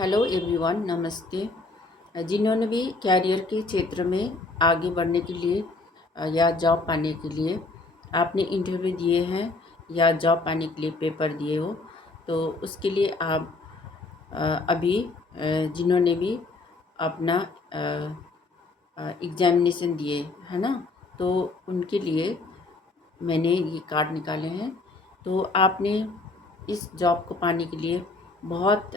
Hello everyone, नमस्ते। जिन्होंने भी कैरियर के क्षेत्र में आगे बढ़ने के लिए या जॉब पाने के लिए आपने इंटरव्यू दिए हैं या जॉब पाने के लिए पेपर दिए हो, तो उसके लिए आप अभी जिन्होंने भी अपना एग्जामिनेशन दिए है ना, तो उनके लिए मैंने ये कार्ड निकाले हैं। तो आपने इस जॉब को पाने के लिए बहुत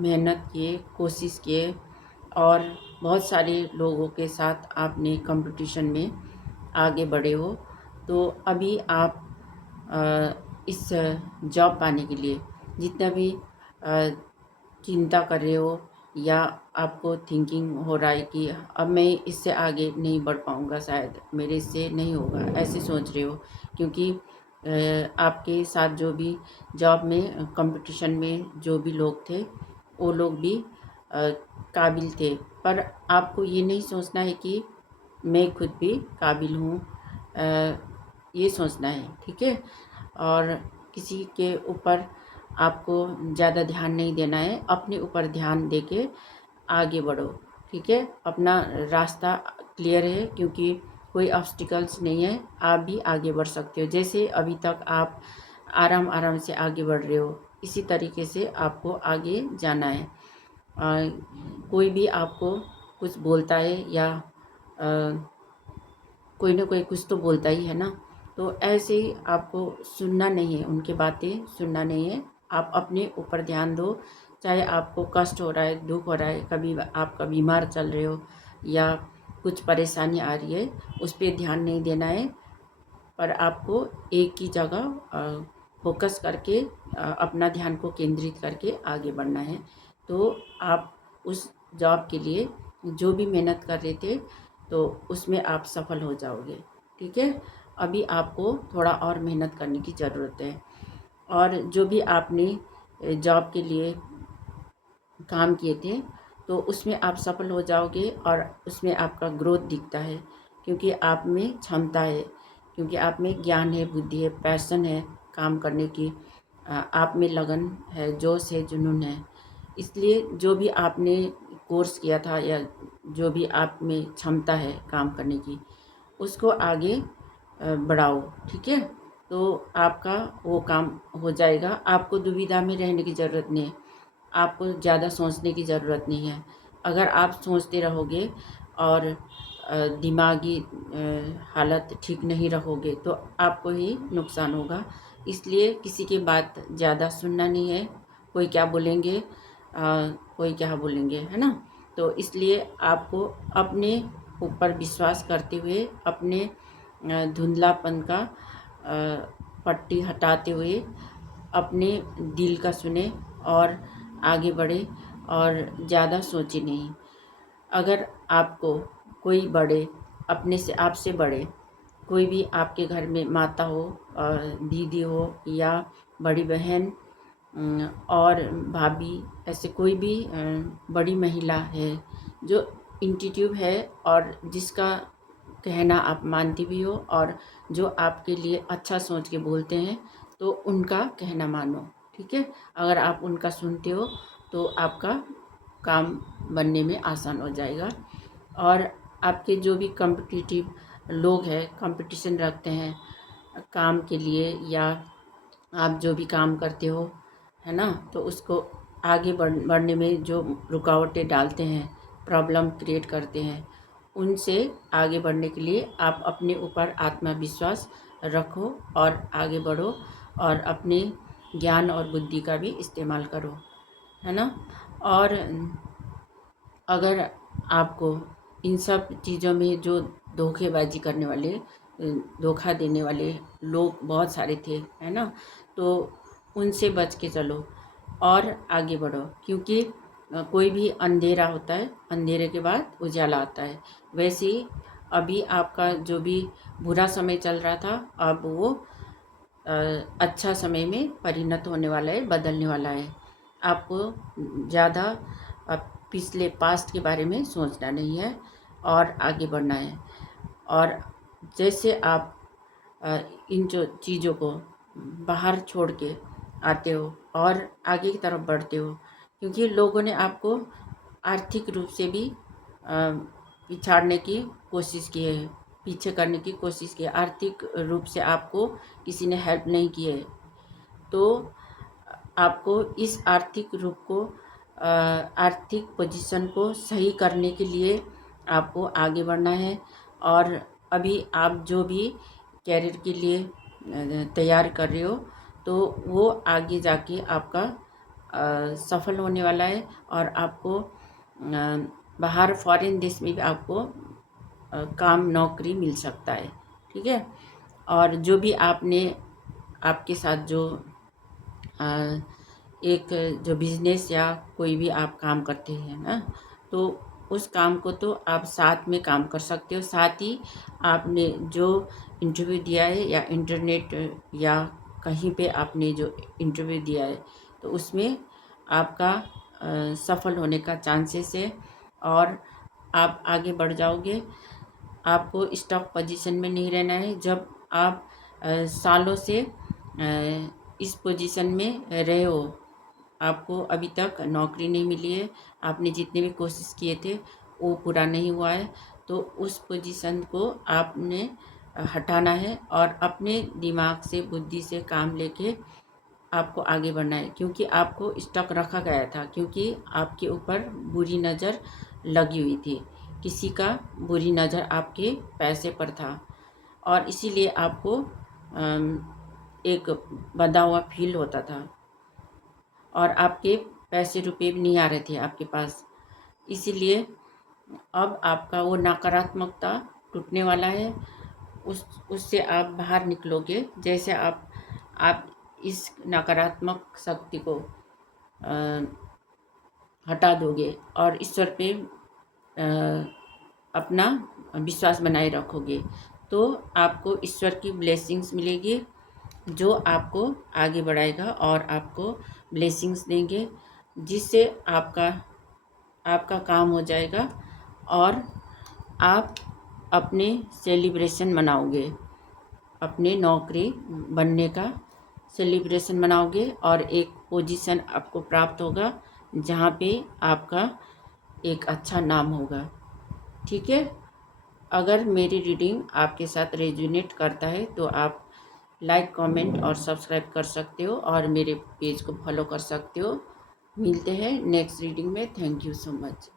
मेहनत किए, कोशिश किए और बहुत सारे लोगों के साथ आपने कंपटीशन में आगे बढ़े हो। तो अभी आप इस जॉब पाने के लिए जितना भी चिंता कर रहे हो या आपको थिंकिंग हो रहा है कि अब मैं इससे आगे नहीं बढ़ पाऊँगा, शायद मेरे से नहीं होगा, ऐसे सोच रहे हो, क्योंकि आपके साथ जो भी जॉब में कंपटीशन में जो भी लोग थे वो लोग भी काबिल थे, पर आपको ये नहीं सोचना है कि मैं खुद भी काबिल हूँ, ये सोचना है, ठीक है। और किसी के ऊपर आपको ज़्यादा ध्यान नहीं देना है, अपने ऊपर ध्यान दे के आगे बढ़ो, ठीक है। अपना रास्ता क्लियर है, क्योंकि कोई ऑब्स्टिकल्स नहीं है, आप भी आगे बढ़ सकते हो। जैसे अभी तक आप आराम आराम से आगे बढ़ रहे हो, इसी तरीके से आपको आगे जाना है। कोई भी आपको कुछ बोलता है या कोई ना कोई कुछ तो बोलता ही है ना, तो ऐसे ही आपको सुनना नहीं है, उनकी बातें सुनना नहीं है। आप अपने ऊपर ध्यान दो, चाहे आपको कष्ट हो रहा है, दुख हो रहा है, कभी आपका बीमार चल रहे हो या कुछ परेशानी आ रही है, उस पर ध्यान नहीं देना है, पर आपको एक ही जगह फोकस करके अपना ध्यान को केंद्रित करके आगे बढ़ना है। तो आप उस जॉब के लिए जो भी मेहनत कर रहे थे, तो उसमें आप सफल हो जाओगे, ठीक है। अभी आपको थोड़ा और मेहनत करने की ज़रूरत है, और जो भी आपने जॉब के लिए काम किए थे, तो उसमें आप सफल हो जाओगे और उसमें आपका ग्रोथ दिखता है, क्योंकि आप में क्षमता है, क्योंकि आप में ज्ञान है, बुद्धि है, पैशन है काम करने की, आप में लगन है, जोश है, जुनून है। इसलिए जो भी आपने कोर्स किया था या जो भी आप में क्षमता है काम करने की, उसको आगे बढ़ाओ, ठीक है। तो आपका वो काम हो जाएगा। आपको दुविधा में रहने की ज़रूरत नहीं है, आपको ज़्यादा सोचने की ज़रूरत नहीं है। अगर आप सोचते रहोगे और दिमागी हालत ठीक नहीं रखोगे, तो आपको ही नुकसान होगा। इसलिए किसी की बात ज़्यादा सुनना नहीं है, कोई क्या बोलेंगे, कोई क्या बोलेंगे, है ना। तो इसलिए आपको अपने ऊपर विश्वास करते हुए, अपने धुंधलापन का पट्टी हटाते हुए अपने दिल का सुने और आगे बढ़े, और ज़्यादा सोचे नहीं। अगर आपको कोई बड़े, अपने से आपसे बड़े कोई भी आपके घर में माता हो, दीदी हो या बड़ी बहन और भाभी, ऐसे कोई भी बड़ी महिला है जो इंट्यूटिव है और जिसका कहना आप मानती भी हो और जो आपके लिए अच्छा सोच के बोलते हैं, तो उनका कहना मानो, ठीक है। अगर आप उनका सुनते हो तो आपका काम बनने में आसान हो जाएगा। और आपके जो भी कॉम्पिटिटिव लोग हैं, कंपटीशन रखते हैं काम के लिए, या आप जो भी काम करते हो, है ना, तो उसको आगे बढ़ने में जो रुकावटें डालते हैं, प्रॉब्लम क्रिएट करते हैं, उनसे आगे बढ़ने के लिए आप अपने ऊपर आत्मविश्वास रखो और आगे बढ़ो, और अपने ज्ञान और बुद्धि का भी इस्तेमाल करो, है ना। और अगर आपको इन सब चीज़ों में जो धोखेबाजी करने वाले, धोखा देने वाले लोग बहुत सारे थे, है ना, तो उनसे बच के चलो और आगे बढ़ो, क्योंकि कोई भी अंधेरा होता है, अंधेरे के बाद उजाला आता है। वैसे ही अभी आपका जो भी बुरा समय चल रहा था, अब वो अच्छा समय में परिणत होने वाला है, बदलने वाला है। आपको ज़्यादा पिछले पास्ट के बारे में सोचना नहीं है और आगे बढ़ना है। और जैसे आप इन जो चीज़ों को बाहर छोड़ के आते हो और आगे की तरफ बढ़ते हो, क्योंकि लोगों ने आपको आर्थिक रूप से भी पिछाड़ने की कोशिश की है, पीछे करने की कोशिश की है। आर्थिक रूप से आपको किसी ने हेल्प नहीं की है। तो आपको इस आर्थिक रूप को आर्थिक पोजीशन को सही करने के लिए आपको आगे बढ़ना है। और अभी आप जो भी कैरियर के लिए तैयार कर रहे हो, तो वो आगे जाके आपका सफल होने वाला है। और आपको बाहर फॉरेन देश में भी आपको काम नौकरी मिल सकता है। ठीक है। और जो भी आपने आपके साथ जो एक जो बिजनेस या कोई भी आप काम करते हैं ना, तो उस काम को तो आप साथ में काम कर सकते हो। साथ ही आपने जो इंटरव्यू दिया है या इंटरनेट या कहीं पे आपने जो इंटरव्यू दिया है, तो उसमें आपका सफल होने का चांसेस है और आप आगे बढ़ जाओगे। आपको स्टॉक पोजीशन में नहीं रहना है। जब आप सालों से इस पोजीशन में रहे हो, आपको अभी तक नौकरी नहीं मिली है, आपने जितने भी कोशिश किए थे वो पूरा नहीं हुआ है, तो उस पोजीशन को आपने हटाना है और अपने दिमाग से, बुद्धि से काम लेके आपको आगे बढ़ना है। क्योंकि आपको स्टॉक रखा गया था, क्योंकि आपके ऊपर बुरी नज़र लगी हुई थी, किसी का बुरी नज़र आपके पैसे पर था और इसीलिए आपको एक बंधा हुआ फील होता था और आपके पैसे रुपए भी नहीं आ रहे थे आपके पास। इसीलिए अब आपका वो नकारात्मकता टूटने वाला है। उससे आप बाहर निकलोगे। जैसे आप इस नकारात्मक शक्ति को हटा दोगे और ईश्वर पे अपना विश्वास बनाए रखोगे, तो आपको ईश्वर की ब्लेसिंग्स मिलेगी, जो आपको आगे बढ़ाएगा और आपको ब्लेसिंग्स देंगे, जिससे आपका काम हो जाएगा और आप अपने सेलिब्रेशन मनाओगे, अपने नौकरी बनने का सेलिब्रेशन मनाओगे और एक पोजीशन आपको प्राप्त होगा जहाँ पे आपका एक अच्छा नाम होगा। ठीक है। अगर मेरी रीडिंग आपके साथ रेजोनेट करता है तो आप लाइक, कमेंट और सब्सक्राइब कर सकते हो और मेरे पेज को फॉलो कर सकते हो। मिलते हैं नेक्स्ट रीडिंग में। Thank you so much.